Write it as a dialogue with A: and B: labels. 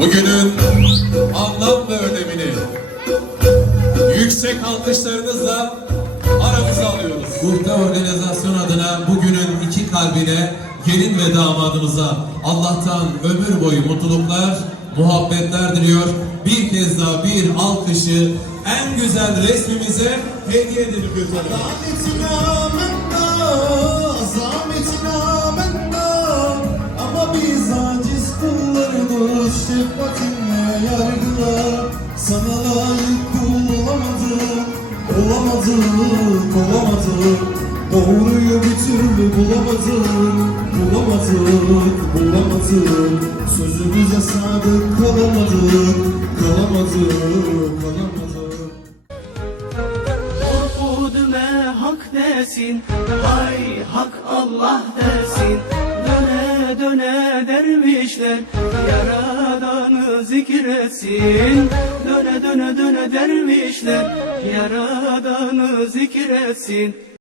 A: Bugünün anlam ve önemini yüksek alkışlarınızla aramıza alıyoruz.
B: Muhte Organizasyon adına bugünün iki kalbine, gelin ve damadımıza Allah'tan ömür boyu mutluluklar, muhabbetler diliyor. Bir kez daha bir alkışı en güzel resmimize hediye edelim lütfen.
C: Şefkatinle yargıla Sana layık kul olamadık, olamadık Doğruyu bir türlü bulamadık, bulamadık, bulamadık Sözümüze sadık kalamadık, kalamadık, kalamadık
D: Korkudüme hak desin. Hay hak Allah dervişler Yaradanı zikretsin. Döne döne döne dervişler Yaradanı zikretsin